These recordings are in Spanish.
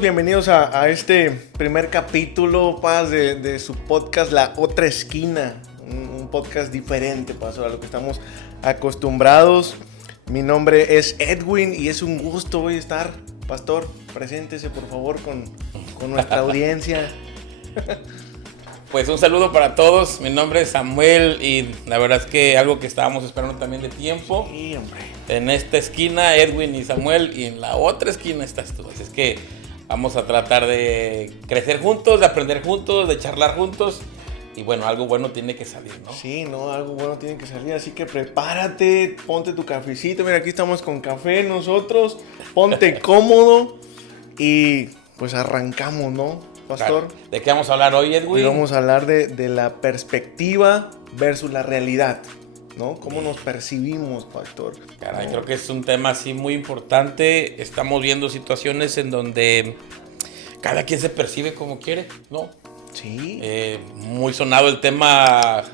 bienvenidos a este primer capítulo, Paz, de su podcast La Otra Esquina. Un podcast diferente, Paz, a lo que estamos acostumbrados. Mi nombre es Edwin y es un gusto hoy estar. Pastor, preséntese por favor con nuestra audiencia. Pues un saludo para todos, mi nombre es Samuel y la verdad es que algo que estábamos esperando también de tiempo. Sí, hombre. En esta esquina Edwin y Samuel y en la otra esquina estás tú. Así es que vamos a tratar de crecer juntos, de aprender juntos, de charlar juntos. Y bueno, algo bueno tiene que salir, ¿no? Sí, algo bueno tiene que salir, así que prepárate, ponte tu cafecito. Mira, aquí estamos con café nosotros, ponte cómodo y pues arrancamos, ¿no? Pastor. Claro. ¿De qué vamos a hablar hoy, Edwin? Hoy vamos a hablar de la perspectiva versus la realidad, ¿no? ¿Cómo nos percibimos, Pastor? Caray, creo que es un tema así muy importante. Estamos viendo situaciones en donde cada quien se percibe como quiere, ¿no? Sí. Muy sonado el tema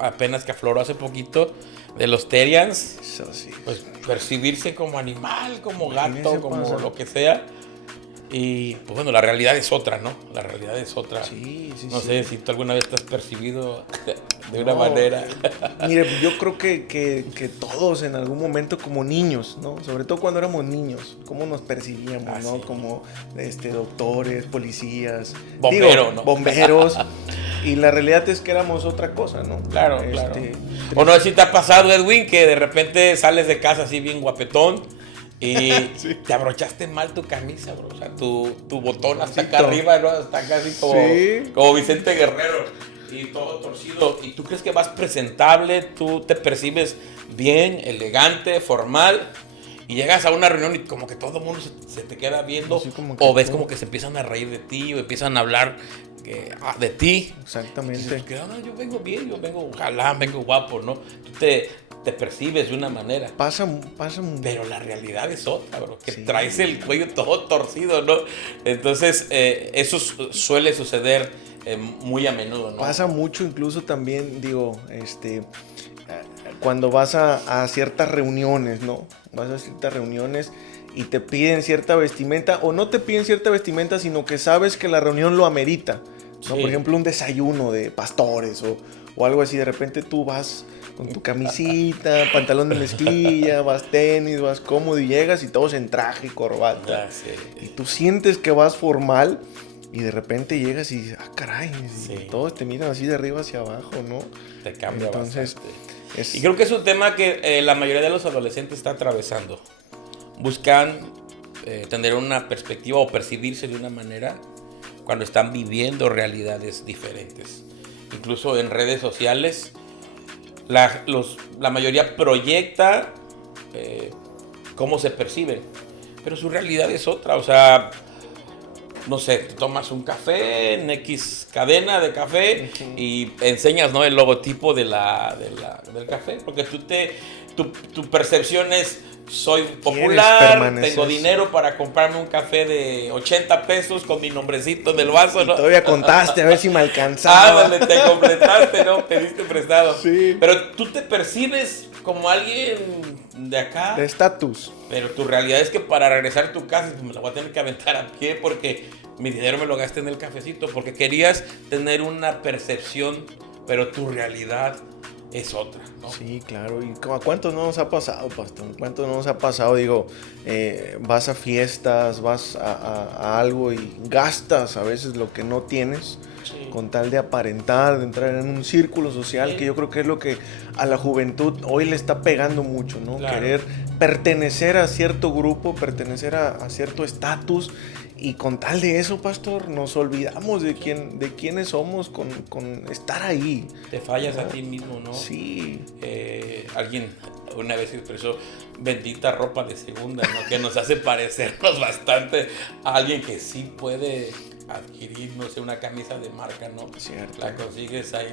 apenas que afloró hace poquito de los Therians. Eso sí. Pues percibirse como animal, como gato, como lo que sea. Y pues bueno, la realidad es otra, ¿no? La realidad es otra. Sí. No sé si tú alguna vez te has percibido de una manera. Mire, yo creo que todos en algún momento como niños, ¿no? Sobre todo cuando éramos niños, cómo nos percibíamos, ¿no? Sí. Como doctores, policías, ¿no? Bomberos. Y la realidad es que éramos otra cosa, ¿no? Claro. O no sé si te ha pasado, Edwin, que de repente sales de casa así bien guapetón. Y sí. Te abrochaste mal tu camisa, bro. O sea, tu botón hasta acá arriba, ¿no? Hasta casi como Vicente Guerrero. Y todo torcido. Y tú crees que vas presentable, tú te percibes bien, elegante, formal. Y llegas a una reunión y como que todo el mundo se te queda viendo. O ves como que se empiezan a reír de ti o empiezan a hablar de ti. Exactamente. Y dices, no, yo vengo bien, yo vengo galán, vengo guapo, ¿no? Tú te percibes de una manera. Pasa. Pero la realidad es otra, bro. Que traes el cuello todo torcido, ¿no? Entonces, eso suele suceder muy a menudo, ¿no? Pasa mucho, incluso también, cuando vas a ciertas reuniones, ¿no? Vas a ciertas reuniones y te piden cierta vestimenta, o no te piden cierta vestimenta, sino que sabes que la reunión lo amerita, ¿no? Sí. Por ejemplo, un desayuno de pastores o algo así. De repente tú vas con tu camisita, pantalón de mezclilla, vas tenis, vas cómodo y llegas y todos en traje y corbata. Sí. Y tú sientes que vas formal y de repente llegas y dices, caray, y todos te miran así de arriba hacia abajo, ¿no? Te cambia. Entonces, bastante. Y creo que es un tema que la mayoría de los adolescentes está atravesando. Buscan tener una perspectiva o percibirse de una manera cuando están viviendo realidades diferentes. Incluso en redes sociales, la mayoría proyecta cómo se percibe, pero su realidad es otra. O sea, no sé, te tomas un café en X cadena de café y enseñas, ¿no? El logotipo del café, porque tu percepción es: soy popular, tengo dinero para comprarme un café de 80 pesos con mi nombrecito en el vaso, ¿no? Y todavía contaste a ver si me alcanzaba. Ándale, te completaste, ¿no? Pediste prestado. Sí. Pero tú te percibes como alguien de acá. De estatus. Pero tu realidad es que para regresar a tu casa me la voy a tener que aventar a pie porque mi dinero me lo gasté en el cafecito. Porque querías tener una percepción, pero tu realidad es otra, ¿no? Sí, claro. ¿Y a cuántos no nos ha pasado, pastor? ¿Cuántos no nos ha pasado? Digo, vas a fiestas, vas a algo y gastas a veces lo que no tienes con tal de aparentar, de entrar en un círculo social, que yo creo que es lo que a la juventud hoy le está pegando mucho, ¿no? Claro. Querer pertenecer a cierto grupo, pertenecer a cierto estatus. Y con tal de eso, pastor, nos olvidamos de quiénes somos con estar ahí. Te fallas a ti mismo, ¿no? Sí. Alguien una vez expresó: bendita ropa de segunda, ¿no? Que nos hace parecernos bastante a alguien que sí puede adquirir, no sé, una camisa de marca, ¿no? Cierto. La consigues ahí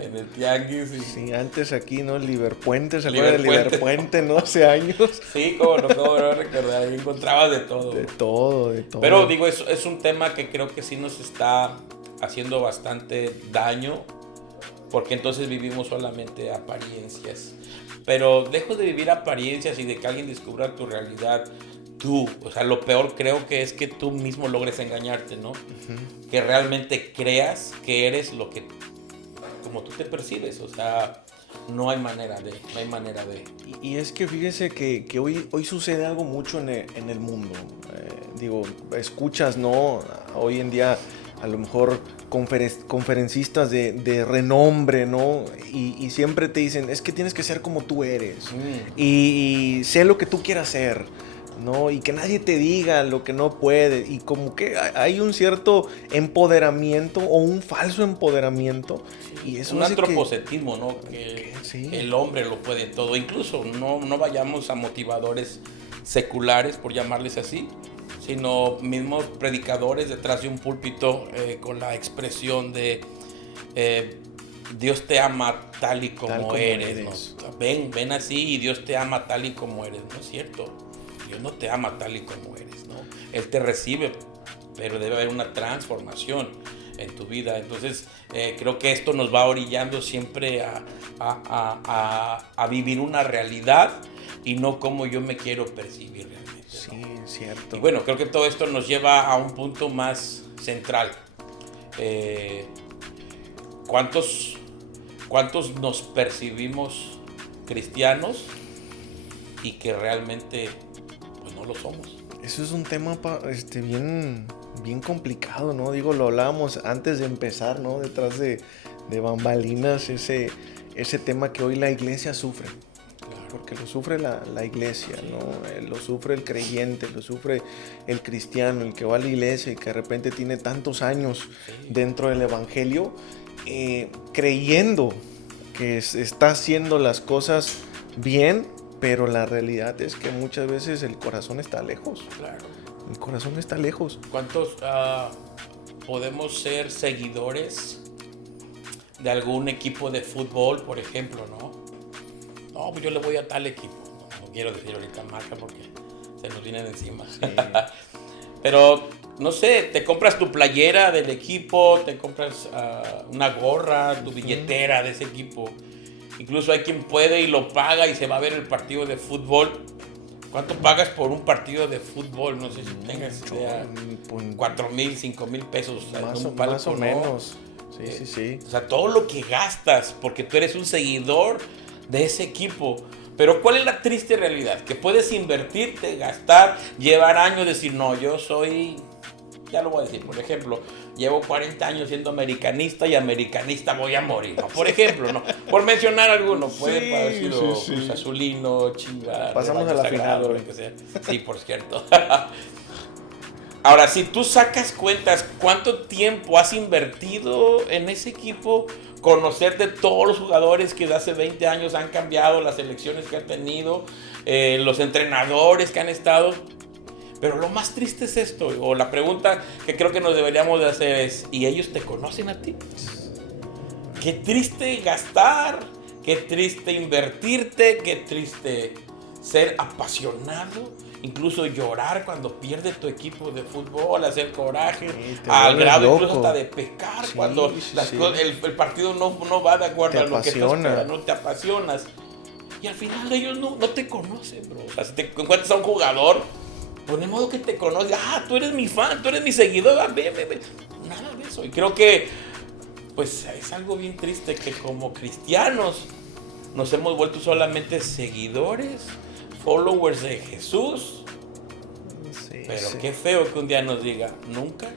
en el tianguis. Sí, antes aquí, ¿no? Liverpuente, ¿se acuerdan de Liverpuente, no? Hace años. Sí, cómo no recordar, ahí encontrabas de todo. De todo. Pero digo, es un tema que creo que sí nos está haciendo bastante daño, porque entonces vivimos solamente apariencias. Pero dejo de vivir apariencias y de que alguien descubra tu realidad. tú, o sea, lo peor creo que es que tú mismo logres engañarte, ¿no? Que realmente creas que eres lo que, como tú te percibes, o sea, no hay manera de. Y es que fíjese que hoy sucede algo mucho en el mundo. Digo, escuchas, ¿no? Hoy en día a lo mejor conferencistas de renombre, ¿no? Y siempre te dicen, es que tienes que ser como tú eres. Y sé lo que tú quieras ser, ¿no? Y que nadie te diga lo que no puede. Y como que hay un cierto empoderamiento o un falso empoderamiento. Sí, y eso un hace antropocetismo, ¿no? Que sí. el hombre lo puede todo. Incluso no vayamos a motivadores seculares, por llamarles así, sino mismos predicadores detrás de un púlpito con la expresión de Dios te ama tal y como eres. ¿No? Ven así y Dios te ama tal y como eres. No es cierto. Dios no te ama tal y como eres, ¿no? Él te recibe, pero debe haber una transformación en tu vida. Entonces, creo que esto nos va orillando siempre a vivir una realidad y no como yo me quiero percibir realmente, ¿no? Sí, cierto. Y bueno, creo que todo esto nos lleva a un punto más central. ¿Cuántos nos percibimos cristianos y que realmente pues no lo somos? Eso es un tema bien complicado, ¿no? Digo, lo hablábamos antes de empezar, ¿no? Detrás de bambalinas, ese tema que hoy la iglesia sufre. Porque lo sufre la iglesia, ¿no? Lo sufre el creyente, lo sufre el cristiano, el que va a la iglesia y que de repente tiene tantos años dentro del evangelio, creyendo que está haciendo las cosas bien, pero la realidad es que muchas veces el corazón está lejos. Claro. El corazón está lejos. ¿Cuántos podemos ser seguidores de algún equipo de fútbol, por ejemplo, no? No, pues yo le voy a tal equipo. No quiero decir ahorita marca porque se nos vienen encima. Sí. Pero, no sé, te compras tu playera del equipo, te compras una gorra, tu billetera de ese equipo. Incluso hay quien puede y lo paga y se va a ver el partido de fútbol. ¿Cuánto pagas por un partido de fútbol? No sé si tengas idea. 4,000, 5,000 pesos. Más o menos. Sí. O sea, todo lo que gastas porque tú eres un seguidor de ese equipo. Pero ¿cuál es la triste realidad? Que puedes invertirte, gastar, llevar años, decir, no, yo soy, ya lo voy a decir, por ejemplo, llevo 40 años siendo americanista y americanista voy a morir, ¿no? Por ejemplo, ¿no? Por mencionar alguno, puede haber sido Cruz Azulino, Chivas, pasamos a la final, lo que sea. Sí, por cierto. Ahora, si tú sacas cuentas, ¿cuánto tiempo has invertido en ese equipo? Conocer de todos los jugadores que de hace 20 años han cambiado, las selecciones que han tenido, los entrenadores que han estado. Pero lo más triste es esto, o la pregunta que creo que nos deberíamos de hacer es, ¿y ellos te conocen a ti? Qué triste gastar, qué triste invertirte, qué triste ser apasionado, incluso llorar cuando pierde tu equipo de fútbol, hacer coraje, al grado incluso hasta de pecar cuando el partido no va de acuerdo a lo que tú esperas, no te apasionas. Y al final ellos no te conocen, bro. O sea, si te encuentras a un jugador, pues de modo que te conoce, tú eres mi fan, tú eres mi seguidor, ve. Nada de eso. Y creo que pues es algo bien triste que como cristianos nos hemos vuelto solamente seguidores, followers de Jesús. Pero qué feo que un día nos diga, nunca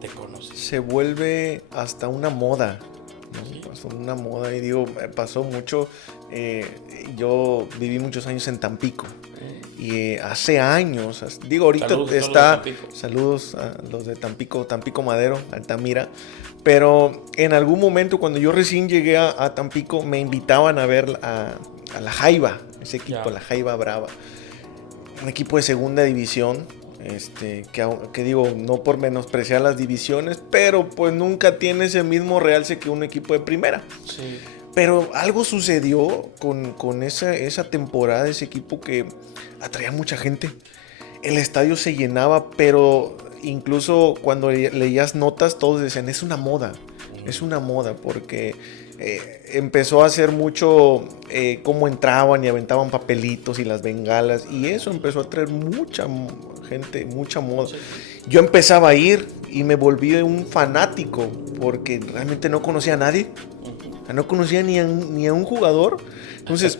te conocí. Se vuelve hasta una moda, ¿no? Sí. Pasó una moda y digo, pasó mucho. Yo viví muchos años en Tampico. Y hace años, digo, ahorita saludos a los de Tampico Madero, Altamira. Pero en algún momento, cuando yo recién llegué a Tampico, me invitaban a ver a la Jaiba, ese equipo, la Jaiba Brava. Un equipo de segunda división. Que digo, no por menospreciar las divisiones, pero pues nunca tiene ese mismo realce que un equipo de primera. Sí. Pero algo sucedió con esa temporada, ese equipo que atraía mucha gente. El estadio se llenaba, pero incluso cuando leías notas, todos decían, es una moda, porque empezó a hacer mucho cómo entraban y aventaban papelitos y las bengalas, y eso empezó a traer mucha gente, mucha moda. Sí. Yo empezaba a ir y me volví un fanático porque realmente no conocía a nadie, no conocía ni a un jugador. Entonces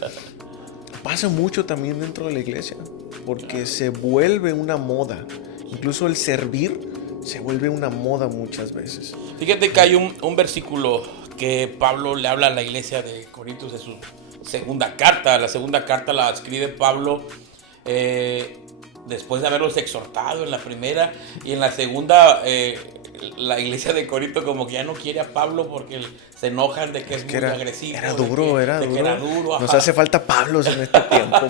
pasa mucho también dentro de la iglesia porque se vuelve una moda, incluso el servir se vuelve una moda muchas veces. Fíjate que hay un versículo que Pablo le habla a la iglesia de Corintios de su segunda carta. La segunda carta la escribe Pablo después de haberlos exhortado en la primera, y en la segunda la iglesia de Corinto como que ya no quiere a Pablo porque se enojan de que es muy agresivo. Era duro. Era duro. Nos hace falta Pablos en este tiempo.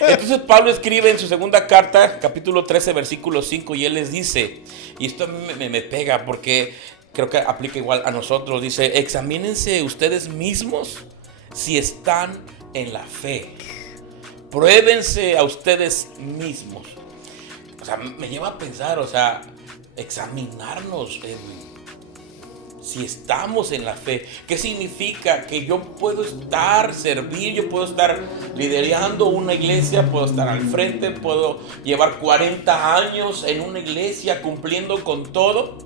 Entonces Pablo escribe en su segunda carta, capítulo 13, versículo 5, y él les dice, y esto a mí me pega porque creo que aplica igual a nosotros, dice: examínense ustedes mismos si están en la fe. Pruébense a ustedes mismos. O sea, me lleva a pensar, o sea, examinarnos si estamos en la fe. ¿Qué significa? Que yo puedo servir, yo puedo estar liderando una iglesia, puedo estar al frente, puedo llevar 40 años en una iglesia cumpliendo con todo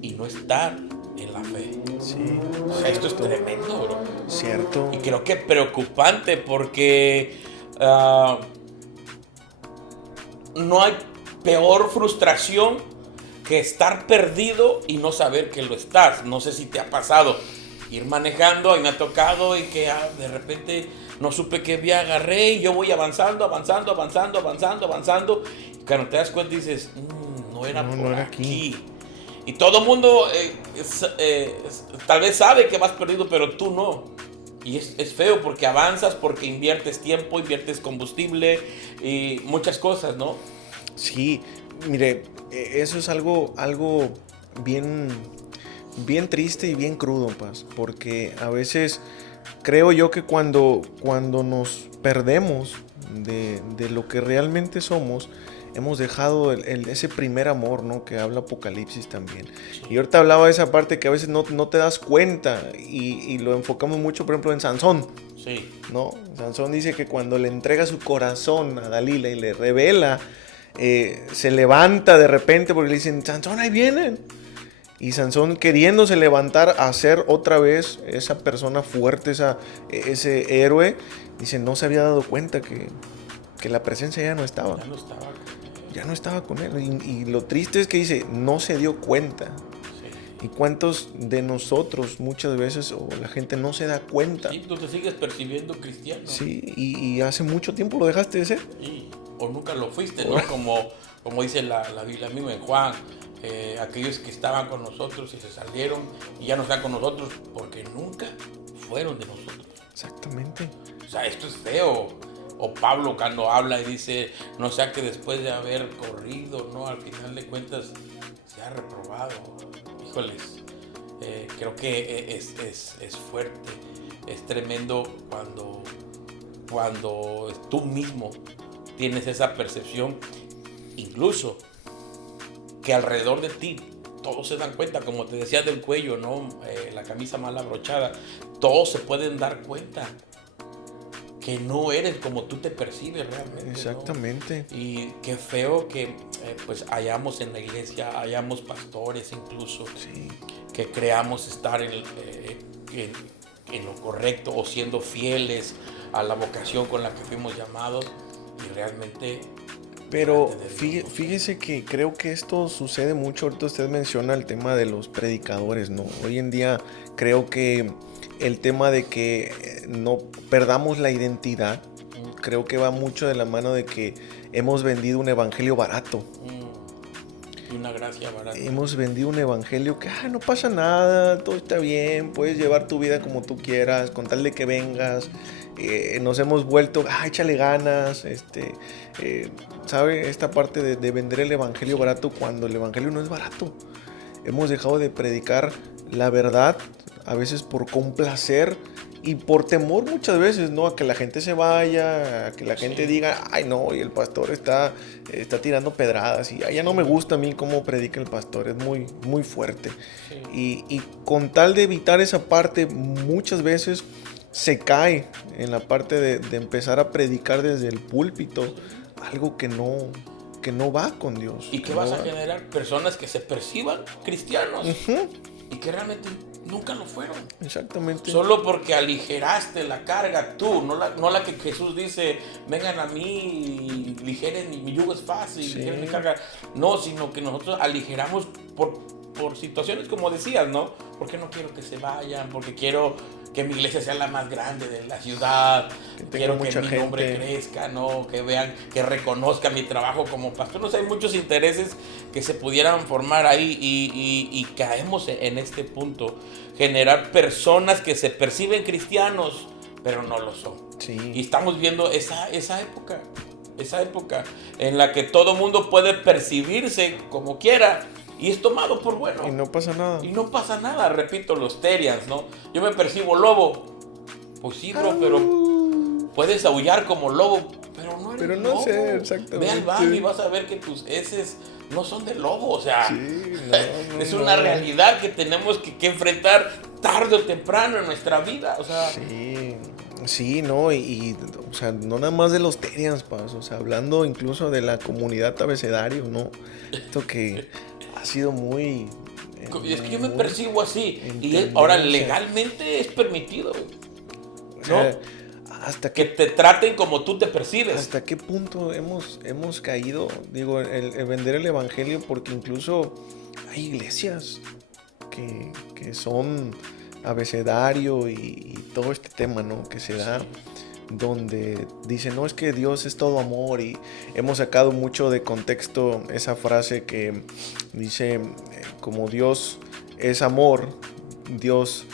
y no estar en la fe. Sí, o sea, esto es tremendo, bro. Cierto. Y creo que es preocupante porque no hay peor frustración que estar perdido y no saber que lo estás. No sé si te ha pasado ir manejando, y me ha tocado, y que de repente no supe qué vía agarré, y yo voy avanzando, y cuando te das cuenta dices, no era por aquí. Y todo el mundo tal vez sabe que vas perdido, pero tú no. Y es feo porque avanzas, porque inviertes tiempo, inviertes combustible y muchas cosas, ¿no? Sí, mire, eso es algo bien triste y bien crudo, Paz, porque a veces creo yo que cuando nos perdemos de lo que realmente somos, hemos dejado ese primer amor, ¿no? Que habla Apocalipsis también. Sí. Y ahorita hablaba de esa parte que a veces no te das cuenta, y lo enfocamos mucho, por ejemplo, en Sansón. Sí. ¿No? Sansón dice que cuando le entrega su corazón a Dalila y le revela, se levanta de repente porque le dicen: Sansón, ahí vienen. Y Sansón, queriéndose levantar a ser otra vez esa persona fuerte, ese héroe, dice, no se había dado cuenta que la presencia ya no estaba. Ya no estaba con él. Y lo triste es que dice, no se dio cuenta. Sí. ¿Y cuántos de nosotros muchas veces, o la gente no se da cuenta? Sí, tú te sigues percibiendo cristiano. Sí, y hace mucho tiempo lo dejaste de ser. Sí. O nunca lo fuiste, ¿no? Como dice la Biblia misma en Juan, aquellos que estaban con nosotros y se salieron y ya no están con nosotros porque nunca fueron de nosotros. Exactamente. O sea, esto es feo. O Pablo cuando habla y dice, no sea que después de haber corrido, ¿no? Al final de cuentas se ha reprobado. Híjoles, creo que es fuerte, es tremendo cuando tú mismo tienes esa percepción, incluso que alrededor de ti todos se dan cuenta, como te decía del cuello, ¿no? La camisa mal abrochada, todos se pueden dar cuenta que no eres como tú te percibes realmente. Exactamente. ¿No? Y qué feo que pues hayamos en la iglesia, hayamos pastores incluso, sí, que creamos estar en lo correcto o siendo fieles a la vocación con la que fuimos llamados, y realmente... Pero fíjese que creo que esto sucede mucho. Ahorita usted menciona el tema de los predicadores, ¿no? Hoy en día creo que el tema de que no perdamos la identidad, creo que va mucho de la mano de que hemos vendido un evangelio barato. Y una gracia barata. Hemos vendido un evangelio que no pasa nada, todo está bien, puedes llevar tu vida como tú quieras, con tal de que vengas. Nos hemos vuelto, échale ganas, ¿sabe? Esta parte de vender el evangelio barato cuando el evangelio no es barato. Hemos dejado de predicar la verdad a veces por complacer y por temor muchas veces, ¿no? A que la gente se vaya, a que la gente diga, ay no, y el pastor está tirando pedradas y ya no me gusta a mí cómo predica el pastor, es muy, muy fuerte. Y con tal de evitar esa parte, muchas veces se cae en la parte de empezar a predicar desde el púlpito algo que no va con Dios. ¿Y qué vas a generar? Personas que se perciban cristianos y que realmente nunca lo fueron. Exactamente. Solo porque aligeraste la carga tú, no la que Jesús dice, vengan a mí, ligeren, mi yugo es fácil, ligeren mi carga. No, sino que nosotros aligeramos por situaciones como decías, ¿no? Porque no quiero que se vayan, porque quiero que mi iglesia sea la más grande de la ciudad, quiero que mi nombre crezca, ¿no? Que vean, que reconozcan mi trabajo como pastor. No sé, hay muchos intereses que se pudieran formar ahí y caemos en este punto. Generar personas que se perciben cristianos, pero no lo son. Sí. Y estamos viendo esa época en la que todo mundo puede percibirse como quiera. Y es tomado por bueno. Y no pasa nada. Y no pasa nada, repito, los Terians, ¿no? Yo me percibo lobo. Pues sí, bro, pero puedes aullar como lobo, pero no eres lobo. Sé exactamente. Ve al baño y vas a ver que tus heces no son de lobo, o sea. Sí, es una realidad que tenemos que enfrentar tarde o temprano en nuestra vida, o sea. Sí, no, y o sea, no nada más de los Terians, o sea, hablando incluso de la comunidad abecedario, ¿no? Esto que ha sido muy... es que yo me percibo así, y ahora legalmente es permitido, ¿no? Hasta que te traten como tú te percibes. ¿Hasta qué punto hemos caído? Digo, el vender el evangelio, porque incluso hay iglesias que son abecedario y todo este tema, ¿no? Que se da, donde dicen, no, es que Dios es todo amor, y hemos sacado mucho de contexto esa frase que dice, como Dios es amor, Dios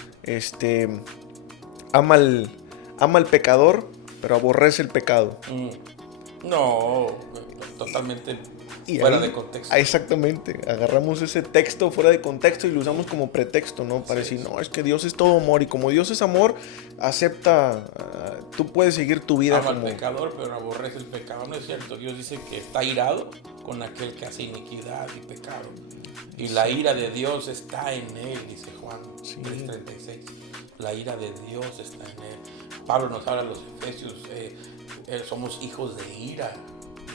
ama al pecador, pero aborrece el pecado. No, totalmente fuera de contexto. Exactamente, agarramos ese texto fuera de contexto y lo usamos como pretexto, ¿no? Para decir, no, es que Dios es todo amor, y como Dios es amor, acepta, tú puedes seguir tu vida ama al pecador, pero aborrece el pecado. No es cierto, Dios dice que está irado con aquel que hace iniquidad y pecado. Y la ira de Dios está en él, dice Juan 3:36. La ira de Dios está en él. Pablo nos habla en los Efesios, somos hijos de ira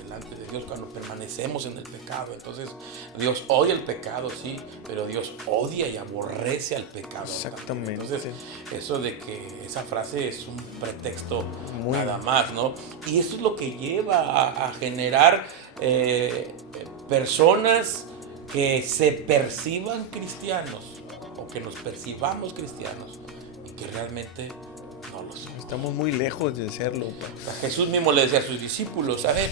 delante de Dios cuando permanecemos en el pecado. Entonces Dios odia el pecado, sí, pero Dios odia y aborrece al pecado. Exactamente. Entonces eso de que esa frase es un pretexto nada más, ¿no? Y eso es lo que lleva a generar personas que se perciban cristianos o que nos percibamos cristianos y que realmente no lo son. Estamos muy lejos de serlo. A Jesús mismo le decía a sus discípulos, a ver,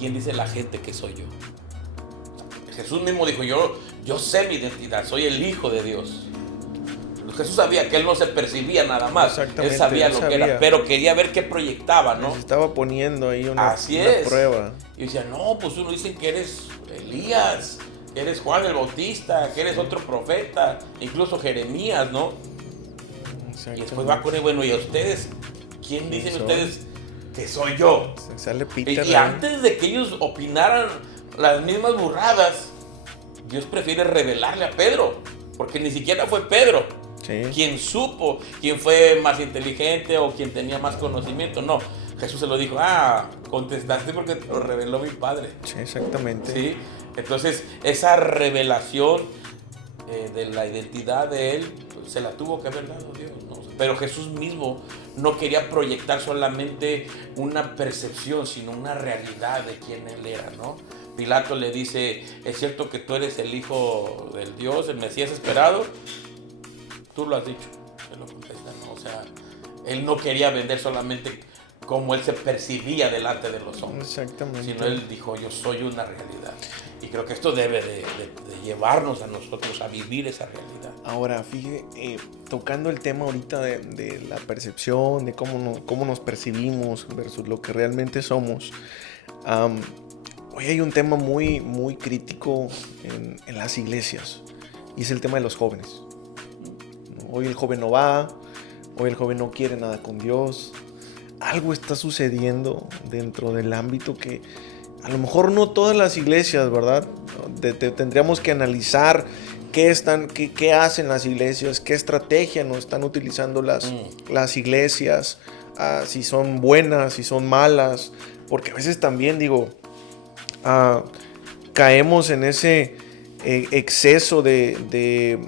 ¿quién dice la gente que soy yo? Jesús mismo dijo, yo sé mi identidad, soy el Hijo de Dios. Jesús sabía que él no se percibía nada más, él sabía lo que era, pero quería ver qué proyectaba, ¿no? Se estaba poniendo ahí una prueba. Y decía, no, pues uno dice que eres Elías, que eres Juan el Bautista, que eres otro profeta, incluso Jeremías, ¿no? Y después va con él, bueno, ¿y a ustedes? ¿Quién dicen ustedes que soy yo? Sale Peter, y antes de que ellos opinaran las mismas burradas, Dios prefiere revelarle a Pedro, porque ni siquiera fue Pedro quien supo, quien fue más inteligente o quien tenía más conocimiento. No, Jesús se lo dijo, contestaste porque te lo reveló mi Padre. Sí, exactamente. ¿Sí? Entonces, esa revelación de la identidad de él, se la tuvo que haber dado Dios, ¿no? Pero Jesús mismo no quería proyectar solamente una percepción, sino una realidad de quién él era, ¿no? Pilato le dice, ¿es cierto que tú eres el Hijo del Dios, el Mesías esperado? Tú lo has dicho, se lo contesta, ¿no? O sea, él no quería vender solamente como él se percibía delante de los hombres. Exactamente. Sino él dijo, yo soy una realidad. Y creo que esto debe de llevarnos a nosotros a vivir esa realidad. Ahora, fíjate, tocando el tema ahorita de la percepción, de cómo nos percibimos versus lo que realmente somos, hoy hay un tema muy, muy crítico en las iglesias, y es el tema de los jóvenes. Hoy el joven no va, hoy el joven no quiere nada con Dios. Algo está sucediendo dentro del ámbito que a lo mejor no todas las iglesias, ¿verdad? Tendríamos que analizar qué hacen las iglesias, qué estrategia no están utilizando las iglesias, si son buenas, si son malas, porque a veces también caemos en ese exceso de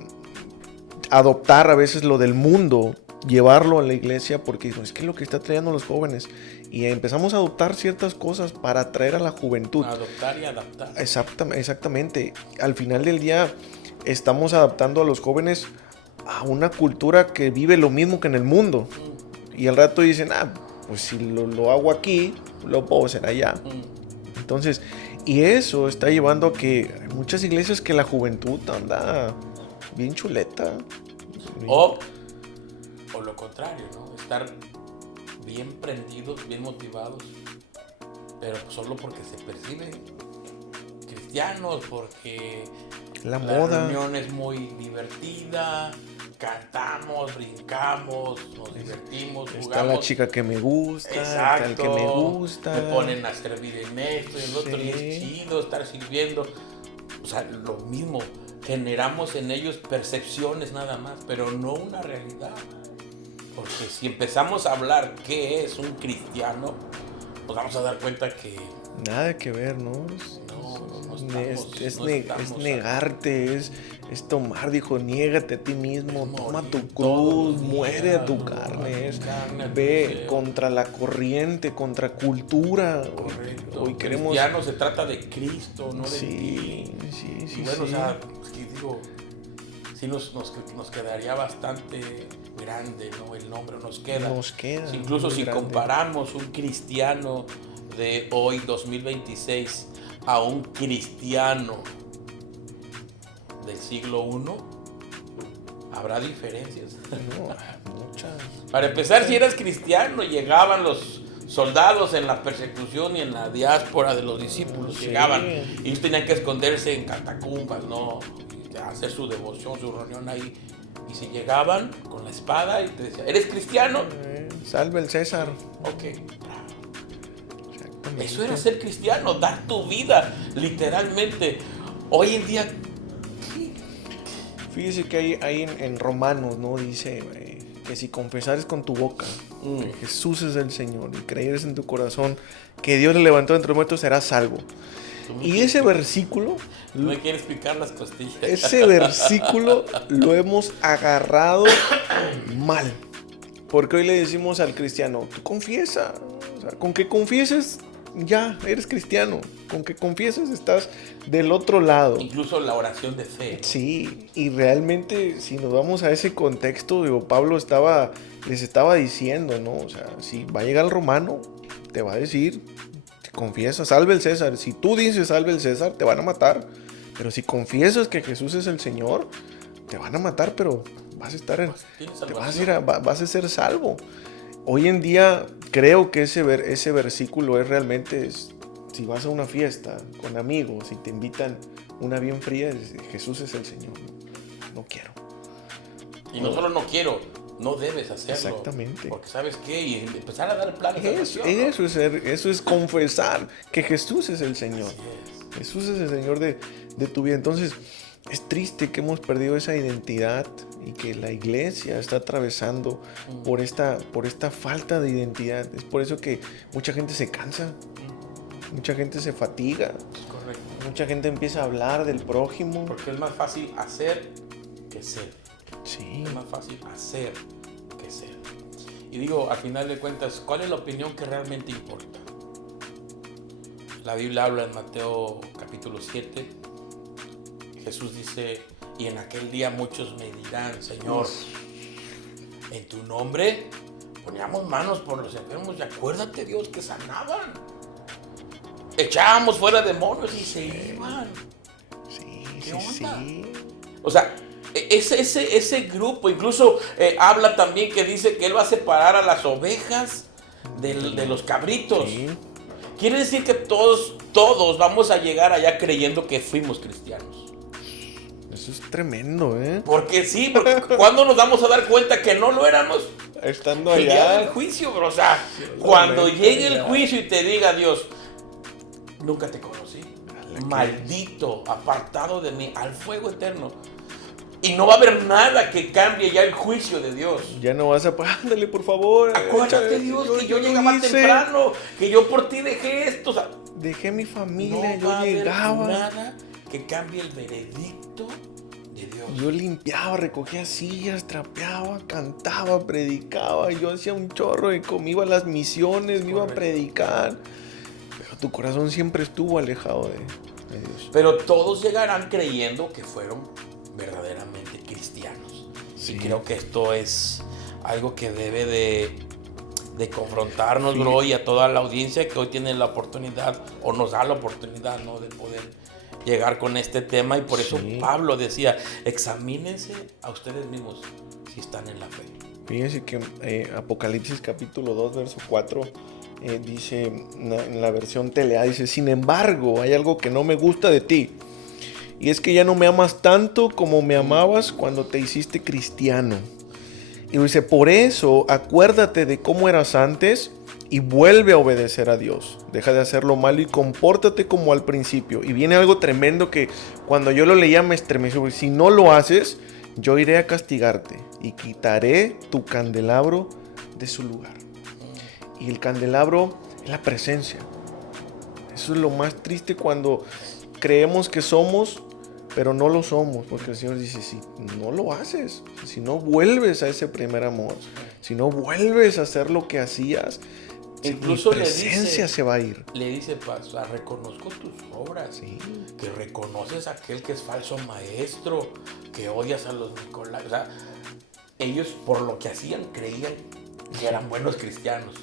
adoptar a veces lo del mundo, llevarlo a la iglesia, porque es que es lo que está trayendo a los jóvenes, y empezamos a adoptar ciertas cosas para atraer a la juventud. Adoptar y adaptar. Exactamente. Al final del día estamos adaptando a los jóvenes a una cultura que vive lo mismo que en el mundo. Y al rato dicen, pues si lo hago aquí, lo puedo hacer allá. Entonces, y eso está llevando a que hay muchas iglesias que la juventud anda bien chuleta. O lo contrario, ¿no? Estar bien prendidos, bien motivados, pero solo porque se perciben cristianos, porque la moda. reunión es muy divertida, cantamos, brincamos, nos divertimos, jugamos. Está la chica que me gusta, exacto, está el que me gusta. Me ponen a servir en esto y el otro, sí. y es chido estar sirviendo. O sea, lo mismo, generamos en ellos percepciones nada más, pero no una realidad. Porque si empezamos a hablar qué es un cristiano, nos vamos a dar cuenta que nada que ver, ¿no? Es negarte, es tomar, dijo, niégate a ti mismo, toma tu cruz, muere a tu carne, ve contra la corriente, contra cultura. Correcto. Hoy queremos... Cristiano se trata de Cristo, no de ti. Sí. Y bueno, o sea, digo, sí nos quedaría bastante grande, ¿no? El nombre nos queda. Incluso si grande. Comparamos un cristiano de hoy, 2026, a un cristiano del siglo I, habrá diferencias. No, muchas. Para empezar, si eras cristiano, llegaban los soldados en la persecución y en la diáspora de los discípulos, llegaban y ellos tenían que esconderse en catacumbas, ¿no? Hacer su devoción, su reunión ahí. Y si llegaban con la espada y te decían, ¿eres cristiano? Salve el César. Ok. Eso era ser cristiano, dar tu vida, literalmente. Hoy en día... Fíjese que hay en Romanos, ¿no? Dice que si confesares con tu boca que Jesús es el Señor y creyeres en tu corazón que Dios le levantó entre los muertos, serás salvo. Y ese versículo... Tú me quieres picar las costillas. Ese versículo lo hemos agarrado mal. Porque hoy le decimos al cristiano, tú confiesa. O sea, con que confieses, ya eres cristiano. Con que confieses, estás del otro lado. Incluso la oración de fe. Sí, y realmente si nos vamos a ese contexto, Pablo les estaba diciendo, ¿no? O sea, si va a llegar el romano, te va a decir... Confiesa, salve el César. Si tú dices salve el César, te van a matar. Pero si confiesas que Jesús es el Señor, te van a matar, pero vas a estar vas a ser salvo. Hoy en día creo que ese versículo es realmente, si vas a una fiesta con amigos y te invitan una bien fría, Jesús es el Señor. No quiero. Y no solo no quiero, no debes hacerlo. Exactamente. Porque ¿sabes qué? Y empezar a dar planes de oración, ¿no? Eso es confesar que Jesús es el Señor. Jesús es el Señor de tu vida. Entonces, es triste que hemos perdido esa identidad y que la iglesia está atravesando por esta falta de identidad. Es por eso que mucha gente se cansa, mucha gente se fatiga. Correcto. Mucha gente empieza a hablar del prójimo. Porque es más fácil hacer que ser. Sí. Es más fácil hacer que ser. Y digo, al final de cuentas, ¿cuál es la opinión que realmente importa? La Biblia habla en Mateo capítulo 7. Jesús dice, y en aquel día muchos me dirán, Señor, en tu nombre poníamos manos por los enfermos y acuérdate, Dios, que sanaban. Echábamos fuera demonios y se iban. ¿Qué onda? O sea, ese grupo incluso habla también que dice que él va a separar a las ovejas de los cabritos. Sí. Quiere decir que todos vamos a llegar allá creyendo que fuimos cristianos. Eso es tremendo, ¿eh? Porque sí, porque ¿cuándo nos vamos a dar cuenta que no lo éramos? Estando El día allá. del juicio, bro. O sea, cuando llegue el juicio y te diga Dios, nunca te conocí, maldito, apartado de mí, al fuego eterno. Y no va a haber nada que cambie ya el juicio de Dios. Ya no vas a... Ándale, por favor. Acuérdate, Dios, que yo llegaba temprano, que yo por ti dejé esto. O sea, dejé mi familia, no va a yo haber llegaba. nada que cambie el veredicto de Dios. Yo limpiaba, recogía sillas, trapeaba, cantaba, predicaba. Yo hacía un chorro de me iba a las misiones, me iba a predicar. Pero tu corazón siempre estuvo alejado de Dios. Pero todos llegarán creyendo que fueron verdaderamente cristianos. Sí. Y creo que esto es algo que debe de confrontarnos, bro, y a toda la audiencia que hoy tiene la oportunidad, o nos da la oportunidad, ¿no?, de poder llegar con este tema. Y por eso Pablo decía, examínense a ustedes mismos si están en la fe. Fíjense que Apocalipsis capítulo 2, verso 4, dice, en la versión Telea, dice, sin embargo, hay algo que no me gusta de ti. Y es que ya no me amas tanto como me amabas cuando te hiciste cristiano. Y dice, por eso acuérdate de cómo eras antes y vuelve a obedecer a Dios. Deja de hacer lo malo y compórtate como al principio. Y viene algo tremendo que cuando yo lo leía me estremeció. Si no lo haces, yo iré a castigarte y quitaré tu candelabro de su lugar. Y el candelabro es la presencia. Eso es lo más triste cuando creemos que somos, pero no lo somos, porque el Señor dice, si no lo haces, si no vuelves a ese primer amor, si no vuelves a hacer lo que hacías, incluso mi presencia se va a ir. Le dice, reconozco tus obras, que reconoces a aquel que es falso maestro, que odias a los Nicolás. O sea, ellos por lo que hacían creían que eran buenos cristianos,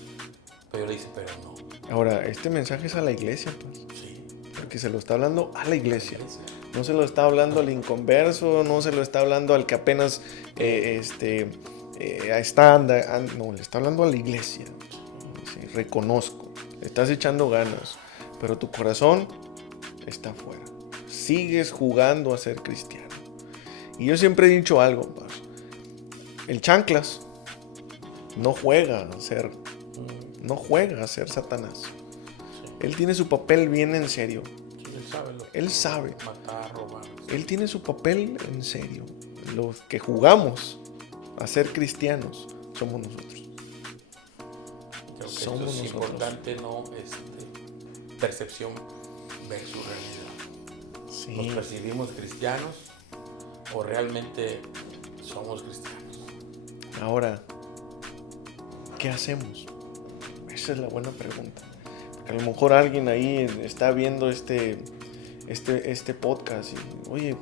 pero le dice, pero no. Ahora, este mensaje es a la iglesia, pues. Sí. Porque se lo está hablando a la iglesia. No se lo está hablando al inconverso, no se lo está hablando al que apenas está no, le está hablando a la iglesia. Sí, reconozco, estás echando ganas, pero tu corazón está afuera. Sigues jugando a ser cristiano. Y yo siempre he dicho algo, pues, el chanclas no juega a ser Satanás. Él tiene su papel bien en serio. Él sabe. Matar, robar. Él tiene su papel en serio. Los que jugamos a ser cristianos somos nosotros. Creo que somos es importante, ¿no? Percepción versus realidad. Sí. ¿Nos percibimos cristianos o realmente somos cristianos? Ahora, ¿qué hacemos? Esa es la buena pregunta. Porque a lo mejor alguien ahí está viendo este podcast y, oye,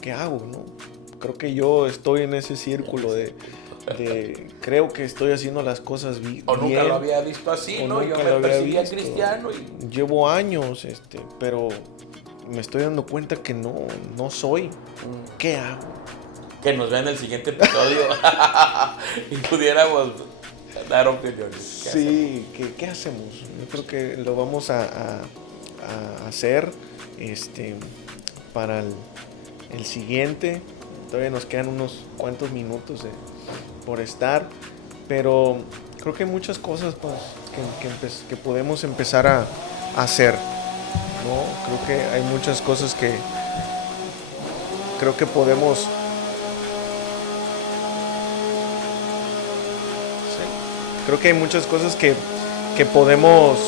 ¿qué hago? ¿No? Creo que yo estoy en ese círculo de creo que estoy haciendo las cosas bien. O nunca lo había visto así, ¿no? Yo me percibía cristiano. Llevo años, pero me estoy dando cuenta que no soy. ¿Qué hago? Que nos vean en el siguiente episodio y pudiéramos dar opiniones. Sí, ¿qué hacemos? Yo creo que lo vamos a hacer para el siguiente. Todavía nos quedan unos cuantos minutos por estar, pero creo que hay muchas cosas, pues, que podemos empezar a hacer, ¿no? Creo que hay muchas cosas que creo que podemos creo que hay muchas cosas que podemos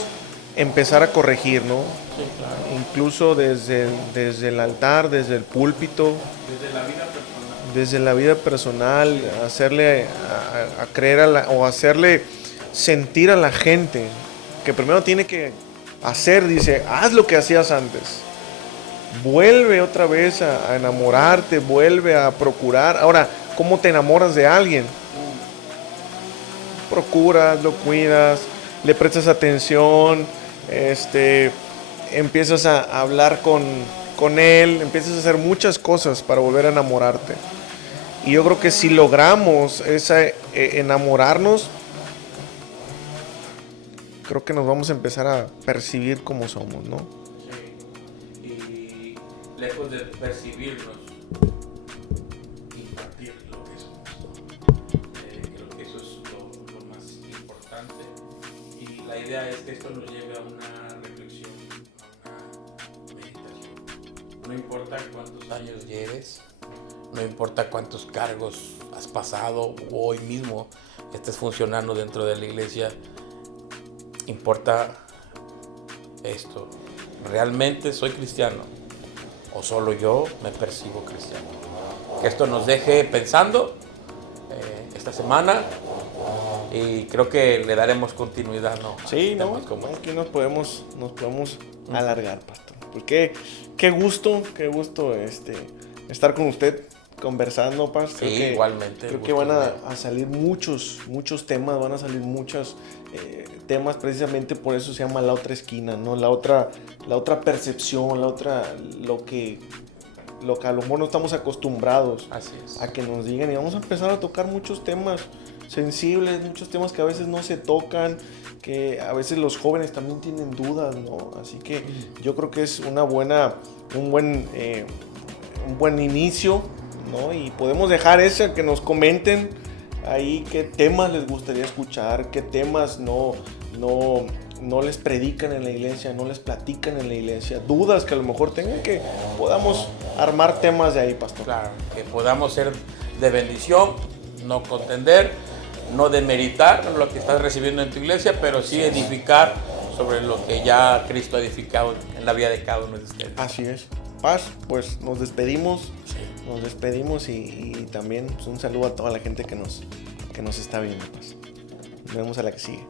empezar a corregir, ¿no? Sí, claro. Incluso desde el altar, desde el púlpito, desde la vida personal, hacerle a creer o hacerle sentir a la gente que primero tiene que hacer, dice, haz lo que hacías antes. Vuelve otra vez a enamorarte, vuelve a procurar. Ahora, ¿cómo te enamoras de alguien? Procuras, lo cuidas, le prestas atención, empiezas a hablar con él, empiezas a hacer muchas cosas para volver a enamorarte. Y yo creo que si logramos enamorarnos, creo que nos vamos a empezar a percibir como somos, ¿no? Sí. Y lejos de percibirnos, impartir lo que somos. Creo que eso es lo más importante. Y la idea es que esto nos lleve a una reflexión, a una meditación. No importa cuántos años lleves, no importa cuántos cargos has pasado o hoy mismo estés funcionando dentro de la iglesia, importa esto: ¿realmente soy cristiano o solo yo me percibo cristiano? Que esto nos deje pensando esta semana, y creo que le daremos continuidad, ¿no? Sí, no, aquí nos podemos alargar, pastor. Porque qué gusto estar con usted conversando, pastor. Sí, igualmente. Creo que van a salir muchos temas, van a salir muchos temas, precisamente por eso se llama La Otra Esquina, ¿no? La otra percepción, lo que a lo mejor no estamos acostumbrados. Así es. A que nos digan, y vamos a empezar a tocar muchos temas sensibles, muchos temas que a veces no se tocan, que a veces los jóvenes también tienen dudas, ¿no? Así que yo creo que es un buen inicio, ¿no? Y podemos dejar eso, que nos comenten ahí qué temas les gustaría escuchar, qué temas no les predican en la iglesia, no les platican en la iglesia, dudas que a lo mejor tengan, que podamos armar temas de ahí, pastor. Claro, que podamos ser de bendición, no contender, no demeritar lo que estás recibiendo en tu iglesia, pero sí edificar sobre lo que ya Cristo ha edificado en la vida de cada uno de ustedes. Así es. Paz, pues nos despedimos. Sí. Nos despedimos y también pues, un saludo a toda la gente que nos está viendo. Pues. Nos vemos a la que sigue.